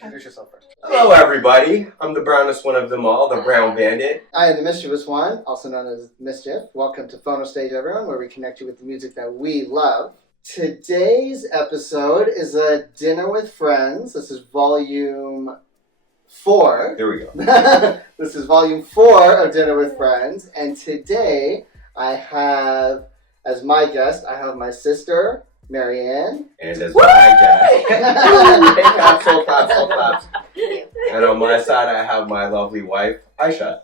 Introduce yourself first. Hello, everybody. I'm the brownest one of them all, the Brown Bandit. I am the Mischievous one, also known as Mischief. Welcome to Phono Stage, everyone, where we connect you with the music that we love. Today's episode is a dinner with friends. This is volume 4. There we go. This is volume 4 of Dinner with Friends, and today I have, as my guest, I have my sister, Maryann. And as my guest, claps, all claps, all claps. And on my side, I have my lovely wife, Ayesha.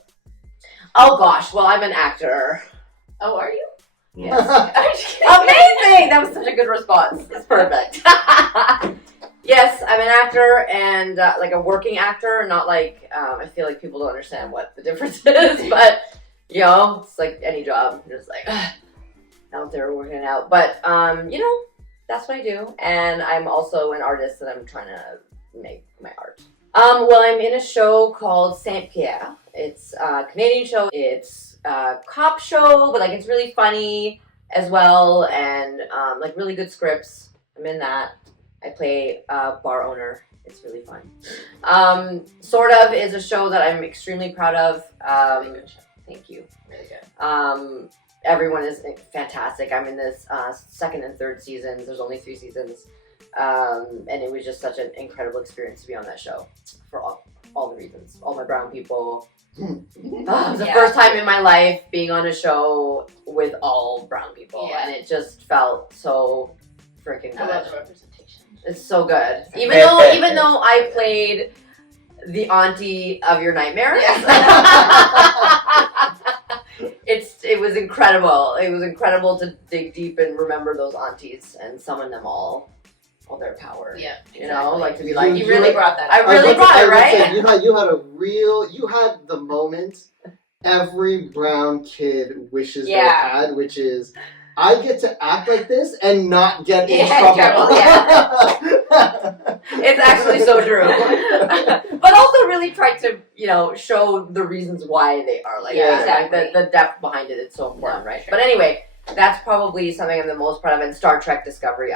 Oh gosh, well I'm an actor. Oh, are you? Yes. Amazing! That was such a good response. That's perfect. Yes, I'm an actor and like a working actor, not like, I feel like people don't understand what the difference is, but you know, it's like any job. You're just like, out there working it out. But, you know, that's what I do. And I'm also an artist and I'm trying to make my art. Well, I'm in a show called Saint Pierre. It's a Canadian show. It's a cop show, but like it's really funny as well, and like really good scripts. I'm in that. I play a bar owner. It's really fun. Sort of is a show that I'm extremely proud of. Really good show. Thank you. Really good. Everyone is fantastic. I'm in this second and third seasons. There's only 3 seasons. And it was just such an incredible experience to be on that show for all the reasons. All my brown people. It was the first time in my life being on a show with all brown people. Yeah. And it just felt so freaking good. I love the representation. It's so good. Even though I played the auntie of your nightmares. It was incredible. It was incredible to dig deep and remember those aunties and summon them all their power. Yeah, you know, like to be like, you really brought that. I really brought it, right? Say, you had the moment every brown kid wishes they had, which is, I get to act like this and not get in trouble. It's actually so true. But also really try to, you know, show the reasons why they are like that. Exactly. Like the depth behind it is so important, right? Sure. But anyway, that's probably something I'm the most proud of. And Star Trek Discovery,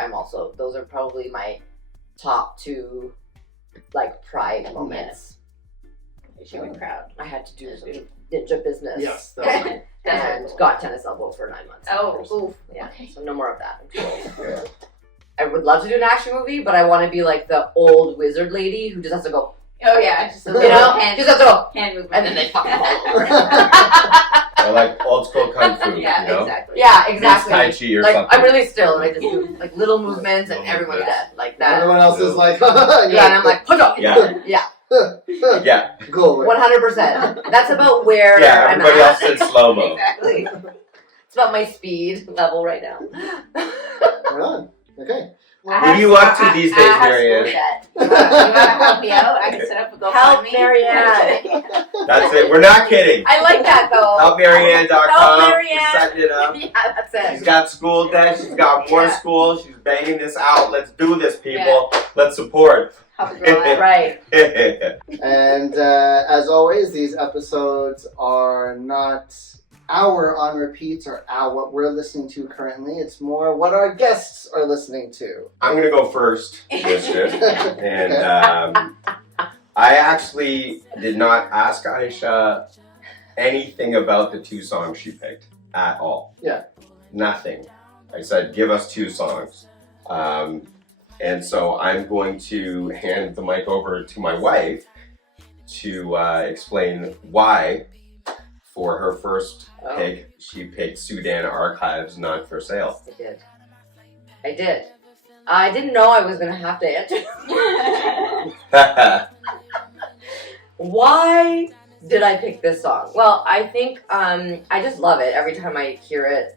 those are probably my top 2, like, pride moments. You should be proud. I had to do some ninja business. Yes, that's right. And got tennis elbow for 9 months. Oh, oof. Yeah, okay. so no more of that. I'm too old. I would love to do an action movie, but I want to be like the old wizard lady who just has to go, Oh yeah, just a you little know, hand, just has to go, hand movement. and then they fucking fall over. Or like old school kung fu, Yeah, you know? exactly. Yeah, It's exactly. Tai Chi or Like, something. I'm really still, and I just do like little movements, and Little everyone's movements. dead. Like that. Everyone else is like, Yeah, and I'm like, put up. Yeah. Yeah, Yeah. Go. 100%. That's about where Yeah, I'm everybody else at. in slow-mo. Exactly. It's about my speed level right now. Right on. Okay. What are you up to these days, Maryann? You want to help me out? I can set up a GoFundMe. Help Maryann. That's it. We're not kidding. I like that though. HelpMaryann.com. Help Maryann. Setting it up. Yeah, that's it. She's got school debt. She's got more school. She's banging this out. Let's do this, people. Let's support. Help a girl out. Right. And as always, these episodes are not our on repeats or what we're listening to currently. It's more what our guests are listening to. I'm going to go first, Mischief. And I actually did not ask Ayesha anything about the 2 songs she picked at all. Yeah. Nothing. I said, give us 2 songs. And so I'm going to hand the mic over to my wife to explain why, for her first pick, she picked Sudan Archives Not For Sale. I did. I didn't know I was going to have to answer. Why did I pick this song? Well, I think I just love it. Every time I hear it,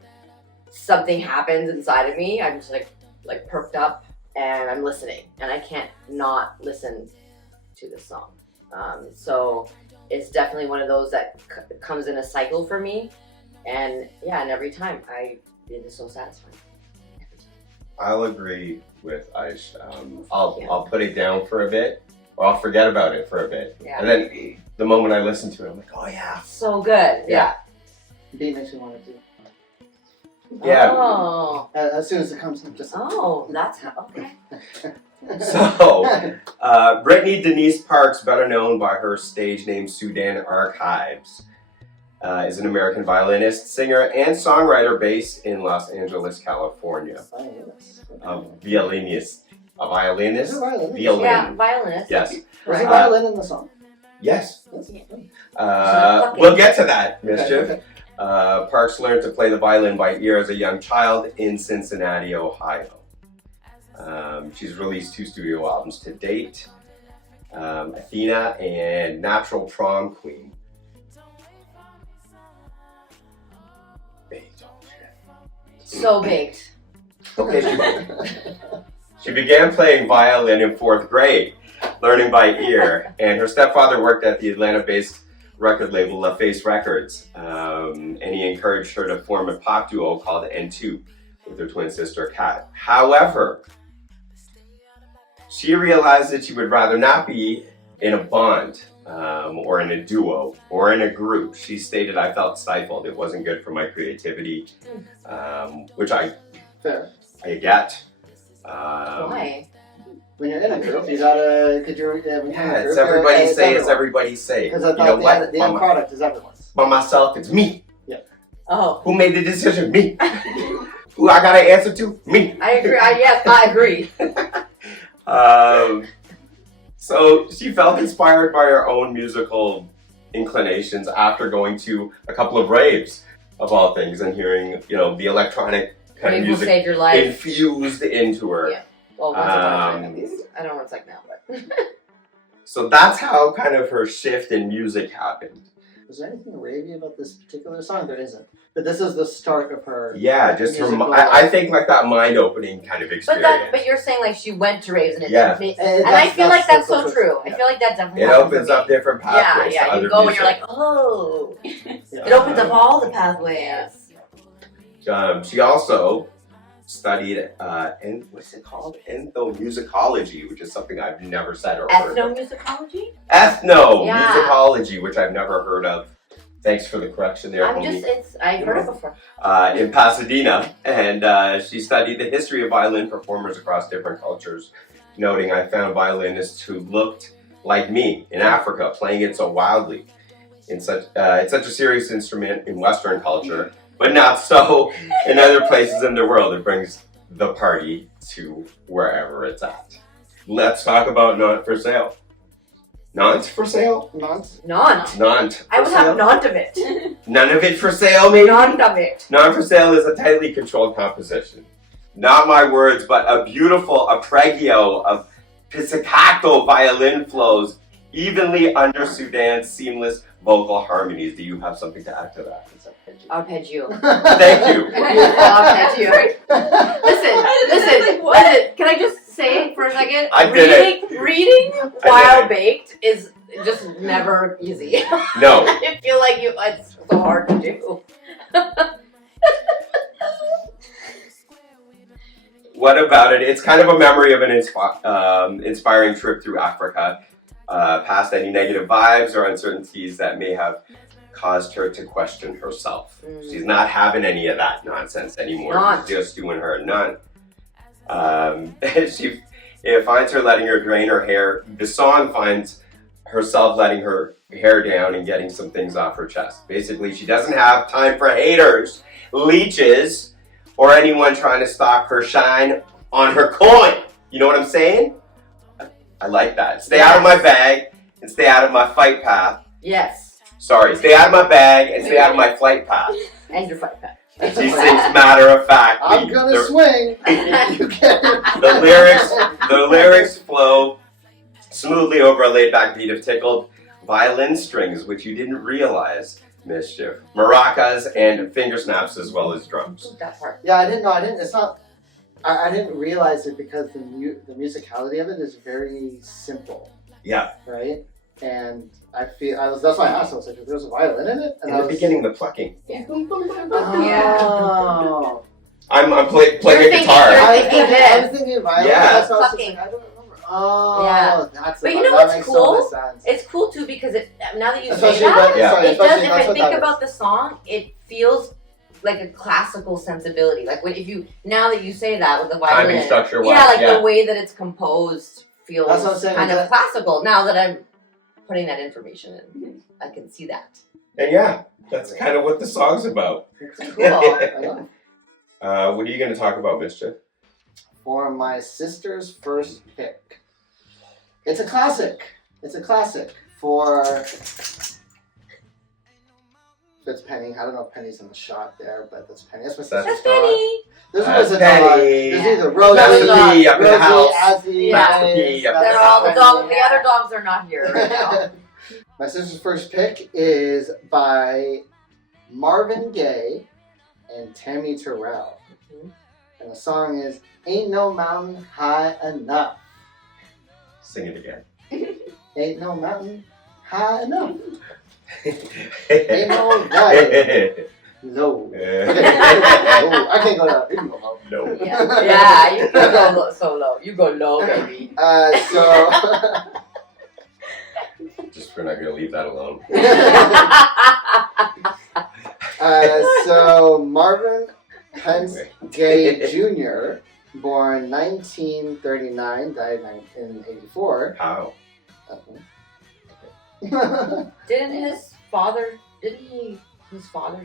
something happens inside of me. I'm just like perked up and I'm listening. And I can't not listen to this song. So it's definitely one of those that comes in a cycle for me. And yeah, and every time it is so satisfying. I'll agree with Ayesha. I'll put it down for a bit, or I'll forget about it for a bit. Yeah. And then the moment I listen to it, I'm like, oh yeah. So good. Yeah. Beat makes me want to do. Yeah. Oh. As soon as it comes, just. Oh, that's how. Okay. So, Brittany Denise Parks, better known by her stage name Sudan Archives, is an American violinist, singer, and songwriter based in Los Angeles, California. A violinist. A violinist? Is it violinist? Violin. Yeah, violinist. Yes. Was it violin in the song? Yes. Yes. We'll get to that, Mischief. Okay. Parks learned to play the violin by ear as a young child in Cincinnati, Ohio. She's released 2 studio albums to date, Athena and Natural Prom Queen. So baked. Okay, she began playing violin in 4th grade, learning by ear, and her stepfather worked at the Atlanta-based record label La Face Records, and he encouraged her to form a pop duo called N2 with her twin sister Kat. However, she realized that she would rather not be in a band or in a duo or in a group. She stated, "I felt stifled. It wasn't good for my creativity," which I get. Why? When you're in a group, you gotta. Yeah, it's everybody say, it's everybody say. Because I You know thought what? the end product is everyone's. By myself, it's me. Oh. Who made the decision? Me. Who I gotta answer to? Me. I agree. Yes, I agree. So she felt inspired by her own musical inclinations after going to a couple of raves, of all things, and hearing, the electronic kind of Maybe will music save your life. infused into her. Yeah. Well, once upon a time, at least. I don't know what's like now, but. So that's how kind of her shift in music happened. Was there anything ravey about this particular song? There isn't. But this is the start of her. Yeah, just her. musical- I think like that mind-opening kind of experience. But you're saying like she went to raves and it Yeah. and I feel like that's so true. I feel like that definitely It happens opens for me. up different pathways. Yeah, to other you go music. and you're like, oh. Yeah. It opens up all the pathways. She also studied what's it called? Ethnomusicology, which is something I've never said or heard of. Ethnomusicology? Ethnomusicology, which I've never heard of. Thanks for the correction there, homie. I've heard it before. In Pasadena, and she studied the history of violin performers across different cultures, noting, "I found violinists who looked like me in Africa, playing it so wildly. It's such a serious instrument in Western culture, but not so in other places in the world. It brings the party to wherever it's at." Let's talk about Not For Sale. Not for sale? Nonce? Nont. Not I would for have sale? none of it. None of it for sale, maybe? None of it. Not for Sale is a tightly controlled composition. Not my words, but a beautiful arpeggio of pizzicato violin flows evenly under Sudan's seamless vocal harmonies. Do you have something to add to that? Arpeggio. Thank you. Arpeggio. Listen. Can I just say for a second? I did Reading while baked is just never easy. No. I feel like it's so hard to do. What about it? It's kind of a memory of an inspiring trip through Africa, past any negative vibes or uncertainties that may have caused her to question herself. She's not having any of that nonsense anymore. She's just doing her none. It finds her letting her drain her hair. The song finds herself letting her hair down and getting some things off her chest. Basically, she doesn't have time for haters, leeches, or anyone trying to stop her shine on her coin. You know what I'm saying? I like that. Stay out of my bag and stay out of my fight path. Yes. Sorry, stay out of my bag and stay out of my flight path. And your fight path. She sings matter of fact. I'm gonna swing. You get it. The lyrics flow smoothly over a laid-back beat of tickled violin strings, which you didn't realize, Mischief, maracas, and finger snaps, as well as drums. That part. Yeah, I didn't know. I didn't realize it because the musicality of it is very simple. Yeah. Right? And that's why I asked. I was like, "There's a violin in it?" And In the beginning, the plucking. Yeah. Oh. I'm playing a guitar. I was thinking violin. Yeah. That's why I was just Plucking. like, I don't remember. Oh. Yeah. That's But you know that what's makes so cool? much sense. It's cool too because now that you say Especially that, sorry, it does. especially If that's I what think that about the song, it feels like a classical sensibility. Like when now that you say that with the violin, Timing structure. the way that it's composed feels That's what I'm saying, kind yeah. of classical. Now that I'm putting that information in, I can see that. And yeah, that's kind of what the song's about. Cool. I know. What are you going to talk about, Mischief? For my sister's first pick. It's a classic. It's a classic for... That's Penny. I don't know if Penny's in the shot there, but that's Penny. That's my sister's That's dog. Penny. There's always a Penny. dog. There's either Rosie, Recipe up in the house. Azzy, Yeah. Maze, They're They're all the dogs. The other dogs are not here right now. My sister's first pick is by Marvin Gaye and Tammi Terrell. And the song is Ain't No Mountain High Enough. Sing it again. Ain't no mountain high enough. Ain't no valley low. Okay. Oh, I can't go down. You can go low. No. Yeah, you can go so low. You go low, baby. So Just we're not going to leave that alone. so Marvin Pence Gaye Jr., born 1939, died in 84. How? Didn't his father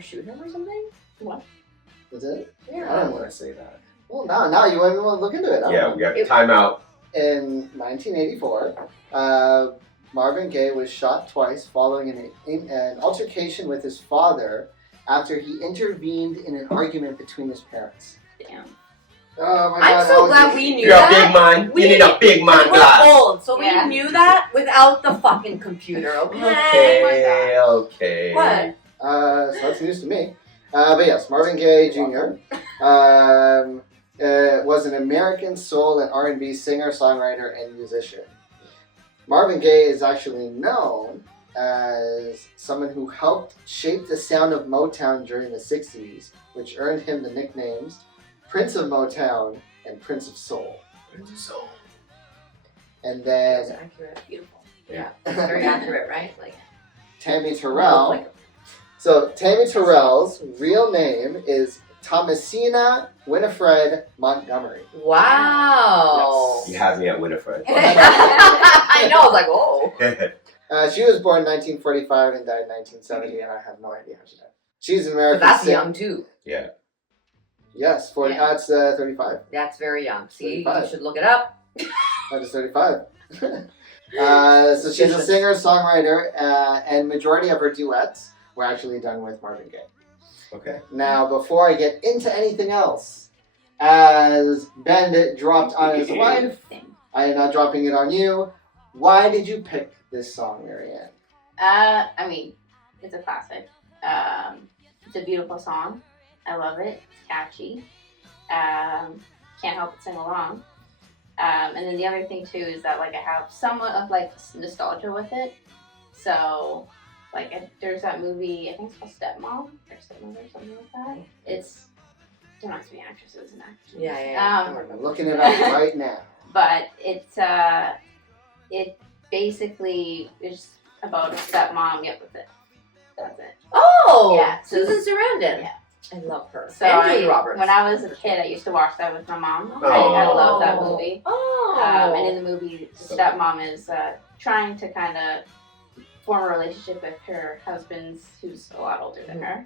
shoot him or something? What? Is it? I Yeah. don't want to say that. Well, now you want me to look into it. I don't Yeah, know. we got time out. In 1984, Marvin Gaye was shot twice following an altercation with his father after he intervened in an argument between his parents. Damn. Oh my I'm God, so that glad was- we knew You're a that. big man. We You need a big man We were glass. old, so Yeah. we knew that without the fucking computer, okay? Okay. What? So that's news to me. But yes, Marvin Gaye Jr. Was an American soul and R&B singer, songwriter, and musician. Marvin Gaye is actually known as someone who helped shape the sound of Motown during the 60s, which earned him the nicknames Prince of Motown and Prince of Soul. And That's then accurate. Beautiful. Yeah, very accurate, right? Like Tammi Terrell. So Tammi Terrell's real name is Thomasina Winifred Montgomery. wow. You had me at Winifred. I know. I was like, whoa. She was born in 1945 and died in 1970, and I have no idea how she died. She's an But American. that's singer. young too. Yeah. Yes, 40. Yeah. That's 35. That's very young. See, 35. you should look it up. That is 35. So she's a singer, songwriter, and majority of her duets were actually done with Marvin Gaye. Okay. Now, before I get into anything else, as Bandit dropped on his wife, I am not dropping it on you. Why did you pick this song, Maryann? I mean, it's a classic. It's a beautiful song. I love it. It's catchy. Can't help but sing along. And then the other thing too is that like I have somewhat of like nostalgia with it. So like there's that movie, I think it's called Stepmom or Stepmother or something like that. It's don't have to be an actress, it was an actor. Yeah. I'm looking it up right now. But it basically is about a stepmom. Yep, that's it. That's it. Oh, Yeah. Susan Sarandon. Yeah. I love her. So And Julia Roberts. when I was a kid, I used to watch that with my mom. Oh. I love that movie. Oh. And in the movie, the stepmom is trying to kind of form a relationship with her husband's, who's a lot older than her,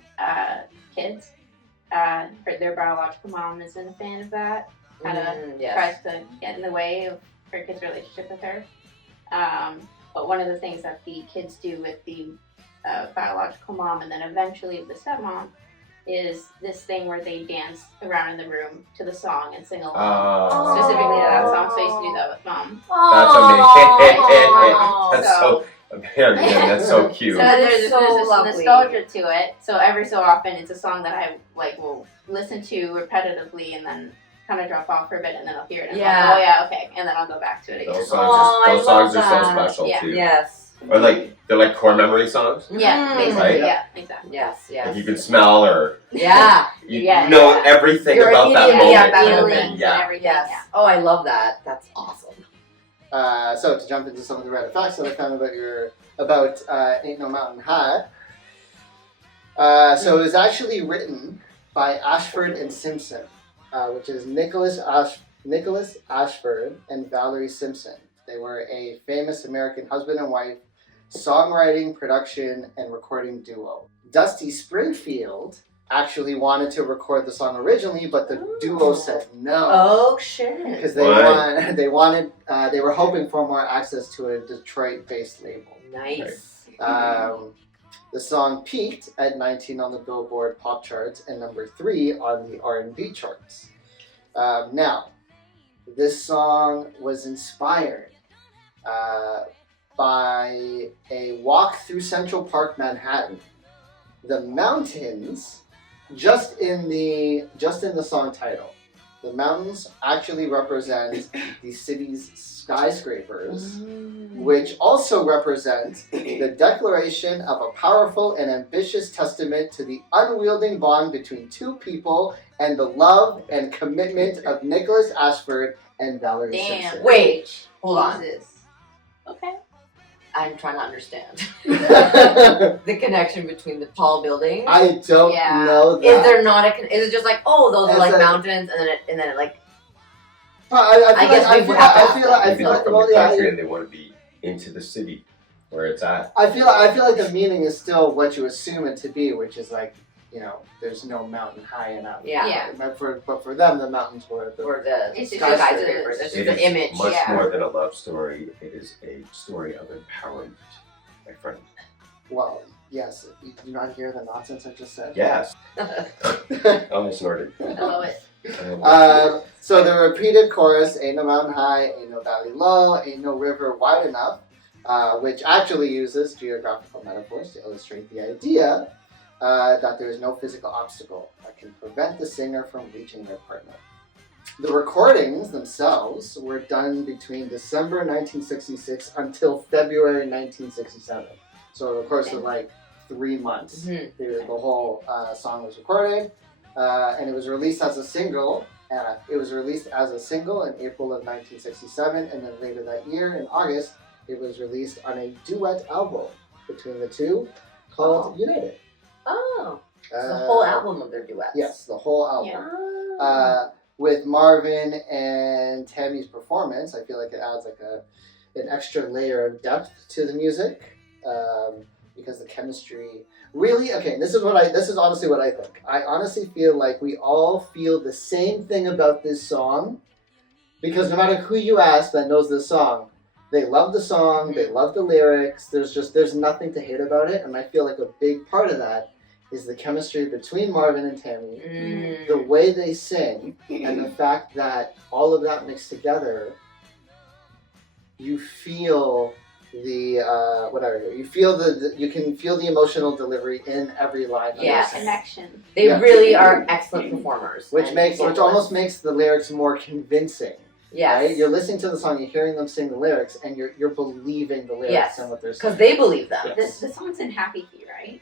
kids. Their biological mom isn't a fan of that. Kind of yes. tries to get in the way of her kid's relationship with her. But one of the things that the kids do with the biological mom and then eventually the stepmom is this thing where they dance around in the room to the song and sing along. Specifically to that song, so I used to do that with mom. That's so. That's so cute. So That is there's so this lovely. nostalgia to it. So every so often, it's a song that I like will listen to repetitively and then kind of drop off for a bit, and then I'll hear it. And Yeah. I'll go, oh yeah, okay, and then I'll go back to it again. Those Oh, I songs are love so that. special Yeah. too. Yes. Or like they're like core memory songs. Yeah, basically, Right? yeah, exactly. Yes. Yes. Like you can smell or Yeah. you Yeah, know yeah. everything You're about that immediately moment. at that Feelings moment. and Yeah. everything. Yes. Yeah. Oh, I love that. That's awesome. So to jump into some of the random facts that I found about Ain't No Mountain High. So it was actually written by Ashford and Simpson, which is Nicholas Ashford and Valerie Simpson. They were a famous American husband and wife songwriting, production, and recording duo. Dusty Springfield actually wanted to record the song originally, but the duo said no. Oh shit! Because they were hoping for more access to a Detroit-based label. Nice. The song peaked at 19 on the Billboard pop charts and number 3 on the R&B charts. Now, this song was inspired by a walk through Central Park, Manhattan. The mountains, just in the song title, the mountains actually represent the city's skyscrapers, which also represent the declaration of a powerful and ambitious testament to the unwielding bond between two people and the love and commitment of Nicholas Ashford and Valerie Simpson. Wait, hold on. Okay. I'm trying to understand the connection between the tall buildings. I don't know that. Is there not a? Is it just like, oh, those are like a mountains, and then it like? I feel like from the country and they want to be into the city where it's at. I feel like the meaning is still what you assume it to be, which is like, you know, there's no mountain high enough. Yeah. But for them, the mountains were the skyscrapers. It's just an image. Much more than a love story. It is a story of empowerment, my friend. Well, yes. You do not hear the nonsense I just said? Yes. I snorted. I love it. So the repeated chorus, ain't no mountain high, ain't no valley low, ain't no river wide enough, which actually uses geographical metaphors to illustrate the idea that there is no physical obstacle that can prevent the singer from reaching their partner. The recordings themselves were done between December 1966 until February 1967. So over the course of like 3 months, the whole song was recorded. And it was released as a single. It was released as a single in April of 1967, and then later that year, in August, it was released on a duet album between the two called United. Oh, so the whole album of their duets. Yes, the whole album. With Marvin and Tammy's performance, I feel like it adds like an extra layer of depth to the music because the chemistry. Really? Okay, this is honestly what I think. I honestly feel like we all feel the same thing about this song because no matter who you ask that knows this song, they love the song, they love the lyrics, there's nothing to hate about it, and I feel like a big part of that is the chemistry between Marvin and Tammi, the way they sing, and the fact that all of that mixed together, you feel the you can feel the emotional delivery in every line. Yes, connection. They really are excellent performers, which almost makes the lyrics more convincing. Yes, right? You're listening to the song, you're hearing them sing the lyrics, and you're believing the lyrics and what they're saying because they believe them. Yes. The song's in Happy Feet, right?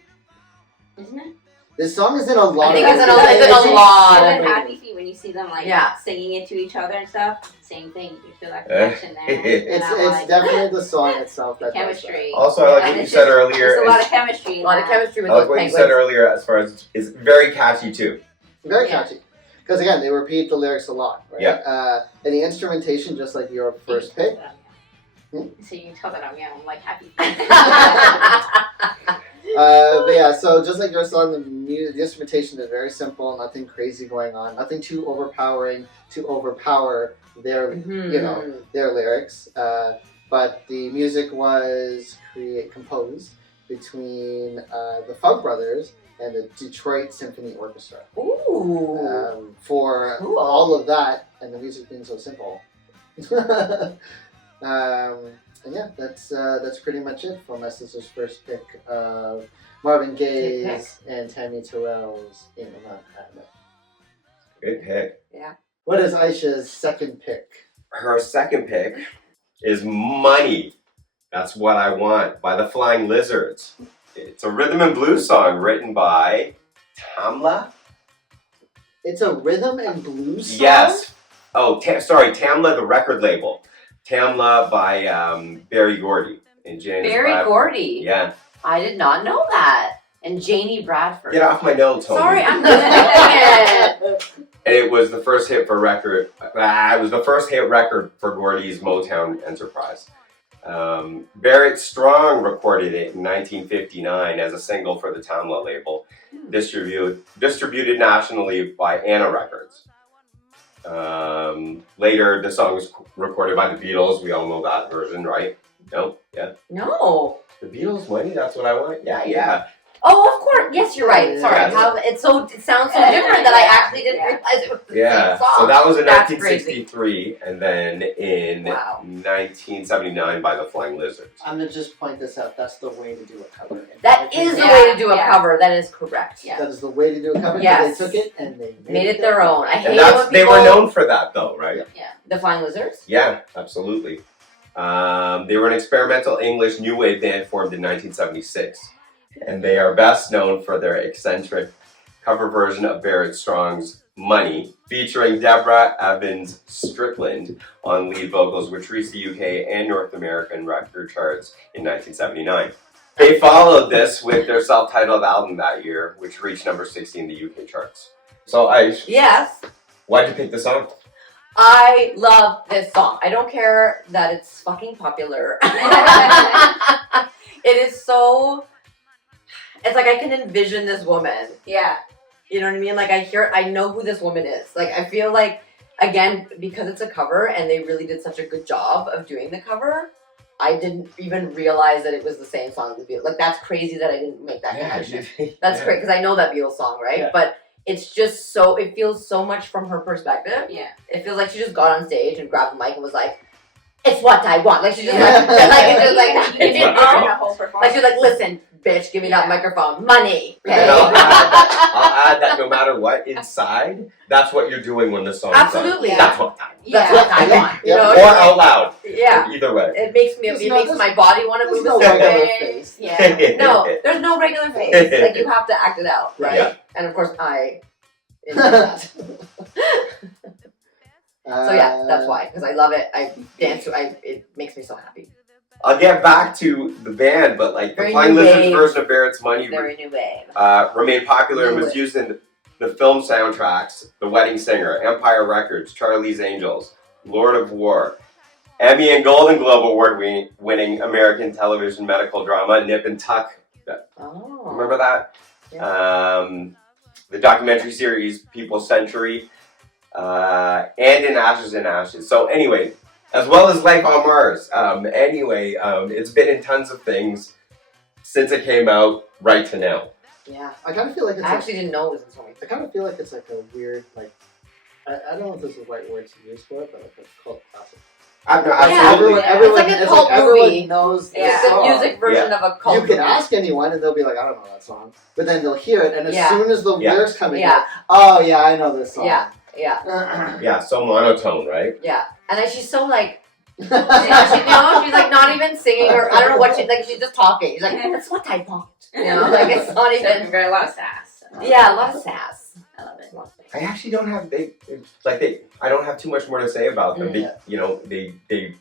Isn't it? This song is in a lot. I think it's in a lot of of Happy Feet when you see them like singing it to each other and stuff. Same thing. You feel that connection there. It's definitely the song itself that chemistry. Also, I like what you said earlier. There's a lot of chemistry. A lot of chemistry with I like those what penguins. you said earlier as far as it's very catchy too. Very catchy. Because again, they repeat the lyrics a lot, right? Yeah. And the instrumentation, just like your first pick. So you can tell that I'm young. I'm like Happy. But yeah, so just like your song, the instrumentation is very simple, nothing crazy going on, nothing too overpowering to overpower their their lyrics. But the music was composed between the Funk Brothers and the Detroit Symphony Orchestra. Ooh. For all of that and the music being so simple. And yeah, that's pretty much it for my sister's first pick of Marvin Gaye's and Tammi Terrell's In the Mountain. Good pick. Yeah. What is Ayesha's second pick? Her second pick is Money. That's What I Want by the Flying Lizards. It's a rhythm and blues song written by Tamla. It's a rhythm and blues song? Yes. Oh, Tamla, the record label. Tamla by Berry Gordy and Janis Berry Bradford. Gordy. Yeah. I did not know that. and Janie Bradford. Get off my notes, homie. Sorry, I'm just thinking it. And it was the first hit for record. It was the first hit record for Gordy's Motown enterprise. Barrett Strong recorded it in 1959 as a single for the Tamla label, distributed nationally by Anna Records. Later, the song was recorded by the Beatles. We all know that version, right? No? Yeah? No. The Beatles, money? That's what I want? Yeah. Oh, of course. Yes, you're right. Sorry. Yeah. It sounds so different that I actually didn't realize it was the same song. So that was in That's 1963, and then in 1979 by the Flying Lizards. I'm going to just point this out. That's the way to do a cover. That is the way to do a cover. That is correct. That is the way to do a cover. Yes. They took it and they made it their own. I hate And it when people... they were known for that, though, right? Yeah. The Flying Lizards? Yeah, absolutely. They were an experimental English new wave band formed in 1976. And they are best known for their eccentric cover version of Barrett Strong's Money, featuring Deborah Evans Strickland on lead vocals, which reached the UK and North American record charts in 1979. They followed this with their self-titled album that year, which reached number 60 in the UK charts. So, Ayesha, Yes. why'd you pick the song? I love this song. I don't care that it's fucking popular. It is so... It's like I can envision this woman. Yeah. You know what I mean? Like I know who this woman is. Like I feel like, again, because it's a cover and they really did such a good job of doing the cover, I didn't even realize that it was the same song as the Beatles. Like that's crazy that I didn't make that connection. That's great because I know that Beatles song, right? Yeah. But it's just so, it feels so much from her perspective. Yeah. It feels like she just got on stage and grabbed the mic and was like, it's what I want. Like she just Yeah. like You did the whole performance. like she's like, listen, bitch, give me that microphone. Money. Okay? And I'll add that no matter what, inside, that's what you're doing when the song's Absolutely. done. That's what time. That's what I want. You know? Or out loud. Yeah. Either way. It makes my body want to There's move no a certain regular way. face. Yeah. No, there's no regular face. Like you have to act it out, right? Yeah. And of course I enjoy that. So yeah, that's why. Because I love it. I dance to it makes me so happy. I'll get back to the band, but like Very the Flying new Lizards wave. version of Barrett's Money Very new wave. remained popular and New was wave. used in the film soundtracks, The Wedding Singer, Empire Records, Charlie's Angels, Lord of War, Emmy and Golden Globe Award winning American television medical drama, Nip and Tuck. Oh. Remember that? The documentary series People's Century, and in Ashes and Ashes. So anyway, as well as Life on Mars. It's been in tons of things since it came out right to now. Yeah. I kind of feel like it's I actually didn't know it was in song. I kind of feel like it's like a weird, like, I don't know if this is the right word to use for it, but like a cult classic. Absolutely. Everyone, It's like a it's cult everyone movie. knows the It's the song. music version of a cult You can movie. ask anyone and they'll be like, I don't know that song. But then they'll hear it, and as Yeah. soon as the Yeah. lyrics come in, Yeah. oh yeah, I know this song. Yeah. Yeah. Yeah, so monotone, right? Yeah. And then she's so like, she's like not even singing or I don't know what she's just talking. She's like, that's what I want. You know, like it's not even. Very a lot of sass. Yeah, a lot of sass. I love it. I actually don't have I don't have too much more to say about them. They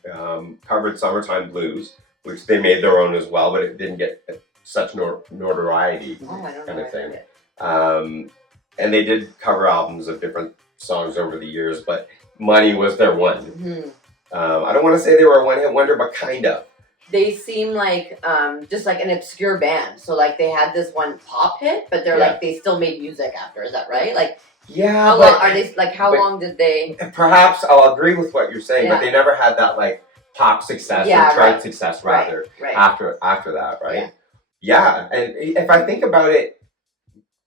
covered Summertime Blues, which they made their own as well, but it didn't get such notoriety, Oh, I don't kind know. of thing. And they did cover albums of different songs over the years, but Money was their one. Mm-hmm. I don't want to say they were a one-hit wonder, but kind of. They seem like just like an obscure band. So like they had this one pop hit, but they're Yeah. like they still made music after. Is that right? Like Yeah, how long are they? Like how long did they? Perhaps I'll agree with what you're saying, Yeah. but they never had that like pop success Yeah, or chart right. success rather Right. after that, right? Yeah, and if I think about it,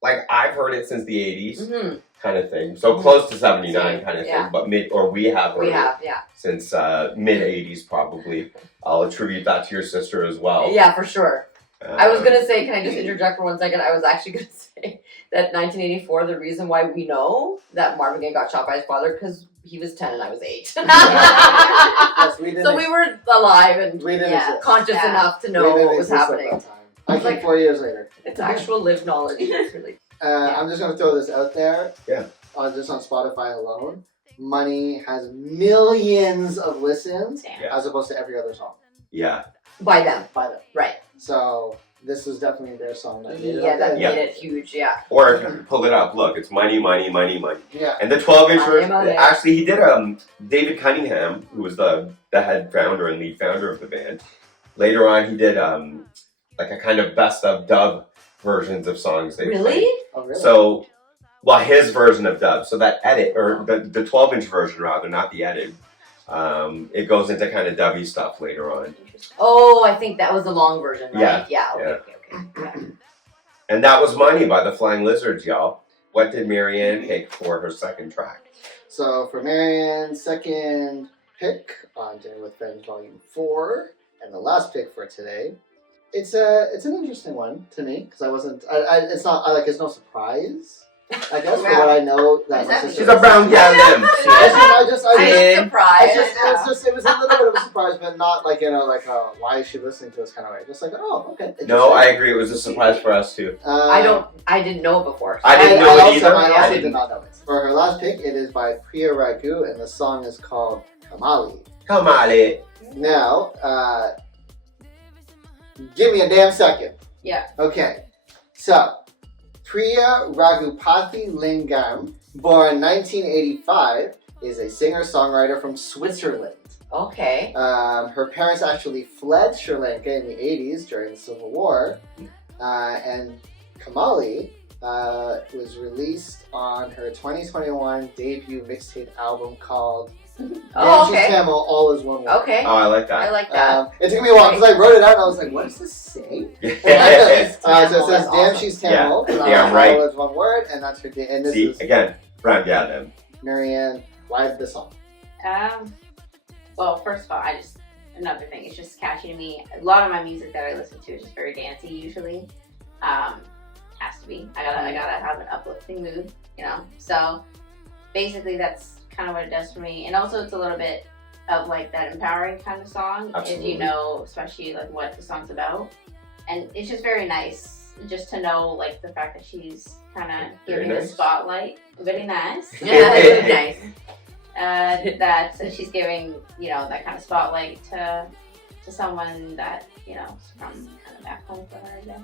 like I've heard it since the 80s Mm-hmm. kind of thing, so close to 79 kind of Yeah. thing, but we have heard We it have, yeah. since mid 80s probably. I'll attribute that to your sister as well. Yeah, for sure. I was Um, gonna say, can I just interject for 1 second? I was actually gonna say that 1984, the reason why we know that Marvin Gaye got shot by his father, because he was 10 and I was 8. Yes, we didn't So we were alive and we didn't Yeah. exist. conscious Yeah. enough to We know didn't what was exist at happening. that time. I It's came like- 4 years later. It's actual lived knowledge. It's really I'm just going to throw this out there. Yeah. Just on Spotify alone. Money has millions of listens Damn. Yeah. as opposed to every other song Yeah. by them, by them. right? So this was definitely their song that made it. Yeah, that Okay. made it huge. Yeah. Or pull it up. Look, it's money, money, money, money. Yeah. And the 12-inch Money, version. money. Actually, he did. David Cunningham, who was the head founder and lead founder of the band. Later on, he did like a kind of best of dub versions of songs. They Really? played. Oh, really? So, well, his version of dub. So that edit, or the 12-inch version rather, not the edit. It goes into kind of dubby stuff later on. Oh, I think that was the long version, right? Yeah. Yeah. Yeah. Okay. Yeah. And that was Money by the Flying Lizards, y'all. What did Maryann pick for her second track? So for Maryann's second pick on Dinner with Friends Volume 4, and the last pick for today, it's an interesting one to me because it's no surprise. I guess for what I know that my sister. She's a brown gal. Them. I just I'm surprised. it was a little bit of a surprise, but not like why is she listening to us kind of way. Just like okay. No, I agree. It was a surprise for us too. I didn't know it before. I didn't know it either. I also did not know it. For her last pick, it is by Priya Ragu, and the song is called Kamali. Kamali. Now, give me a damn second. Yeah. Okay, so Priya Raghupathy Lingam, born 1985, is a singer-songwriter from Switzerland. Okay. Her parents actually fled Sri Lanka in the 80s during the Civil War, and Kamali was released on her 2021 debut mixtape album called She's Tamil, All Is One Word. Okay. Oh, I like I that. like that. It took me a while because I wrote it out and I was like, what does this say? So it says, That's Damn, awesome. She's Tamil. Damn right. All Is One Word, and that's her. And this See, is again, brown gal. Them. Maryann. Why this song? Well, first of all, another thing, it's just catchy to me. A lot of my music that I listen to is just very dancey usually. Has to be. I gotta have an uplifting mood, So basically that's kind of what it does for me. And also it's a little bit of like that empowering kind of song. Absolutely. If you know, especially like what the song's about. And it's just very nice just to know like the fact that she's kind of Very giving the nice. spotlight. Very nice. Yeah, that's nice. That she's giving, that kind of spotlight to someone that, is from kind of back home for her, I guess.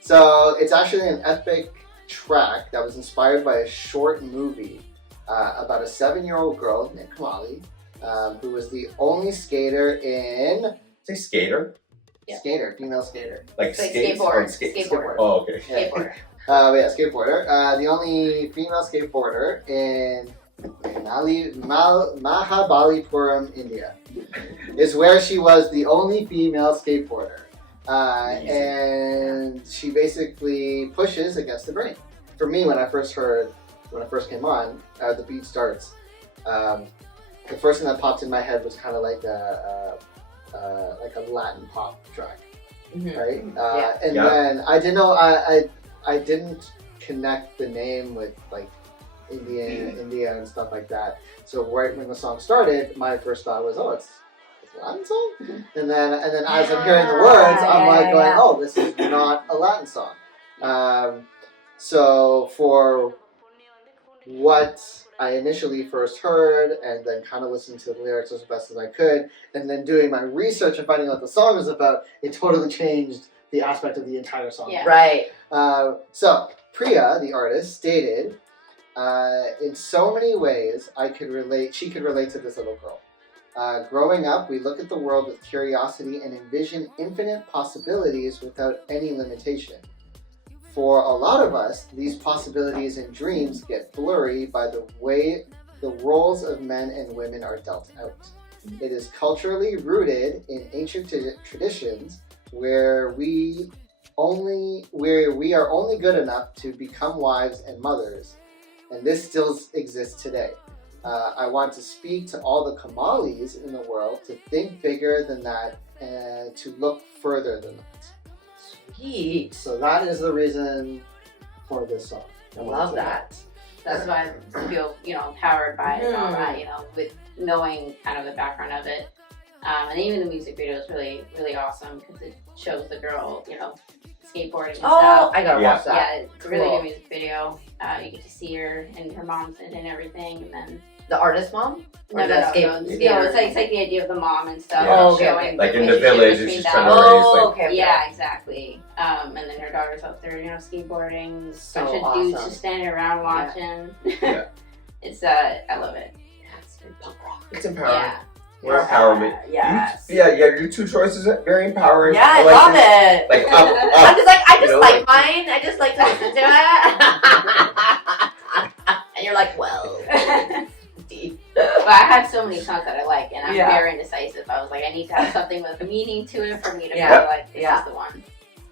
So it's actually an epic track that was inspired by a short movie about a 7-year-old girl named Kamali, who was the only skater in Say skater. Yeah. female skater. Like Like skates skateboard. or Skateboard. Oh, okay. Yeah. Skateboarder. Skateboarder. The only female skateboarder in Mahabalipuram, India, is where she was the only female skateboarder. And she basically pushes against the grain. For me, when I first came on, the beat starts. The first thing that popped in my head was kind of like a Latin pop track, right? And then I didn't know I didn't connect the name with like India and stuff like that. So right when the song started, my first thought was, oh, it's a Latin song. And then as I'm hearing the words, I'm going, oh, this is not a Latin song. So for what I initially first heard, and then kind of listened to the lyrics as best as I could, and then doing my research and finding out what the song was about, it totally changed the aspect of the entire song. Yeah. Right. So Priya, the artist, stated, in so many ways, she could relate to this little girl. Growing up, we look at the world with curiosity and envision infinite possibilities without any limitation. For a lot of us, these possibilities and dreams get blurry by the way the roles of men and women are dealt out. It is culturally rooted in ancient traditions where we are only good enough to become wives and mothers, and this still exists today. I want to speak to all the Kamalis in the world to think bigger than that and to look further than that. Sweet. So that is the reason for this song. I love that. That's why I feel, empowered by it and all that, with knowing kind of the background of it. And even the music video is really, really awesome because it shows the girl, skateboarding and stuff. I gotta watch that. Yeah, it's a really Cool. good music video. You get to see her and her mom's in it and everything, and then The artist mom? No, Or no, the no, skate- no. No, skater? it's like the idea of the mom and stuff. Yeah. Oh, okay, showing okay. Like in the relationship village, between she's them. trying to raise Oh, like. okay. Yeah, exactly. And then her daughter's out there, skateboarding. So Bunch of dudes awesome. just standing around watching. Yeah. It's I love it. Yes, and punk rock. It's empowering. Yeah. More empowerment. Yes. Yeah, your two choices are very empowering. Yeah, I like love this. it. Like up, I'm up. just like, I just You know, like mine. I just like to listen to it. And you're like, well, deep. But I have so many songs that I like, and I'm Yeah. very indecisive. I was like, I need to have something with meaning to it for me to Yeah. feel like this Yeah. is the one.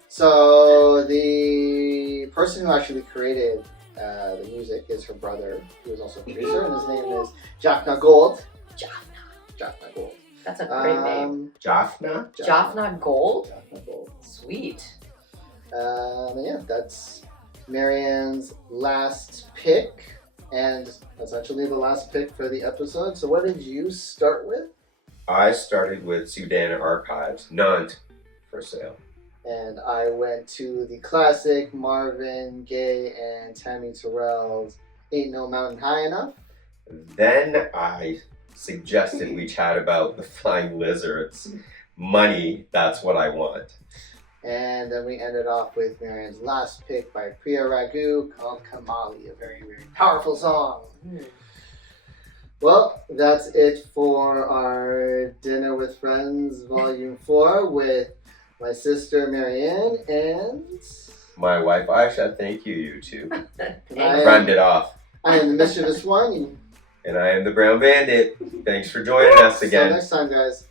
So the person who actually created the music is her brother, who is also a producer, and his name is Jaffna Gold. Jaffna Gold. That's a great name. Jaffna? Jaffna Gold? Jaffna Gold. Sweet. Yeah, that's Maryann's last pick, and essentially the last pick for the episode. So what did you start with? I started with Sudan Archives, Nantes, for sale. And I went to the classic Marvin, Gaye, and Tammi Terrell's Ain't No Mountain High Enough. Then I suggested we chat about the Flying Lizards. Money, that's what I want. And then we ended off with Maryann's last pick by Priya Ragu called Kamali, a very, very powerful song. Well, that's it for our Dinner with Friends Volume 4 with my sister Maryann and My wife Ayesha, thank you two. I Round it off. am the Mischievous one. And I am the Brown Bandit. Thanks for joining us See you again. next time, guys.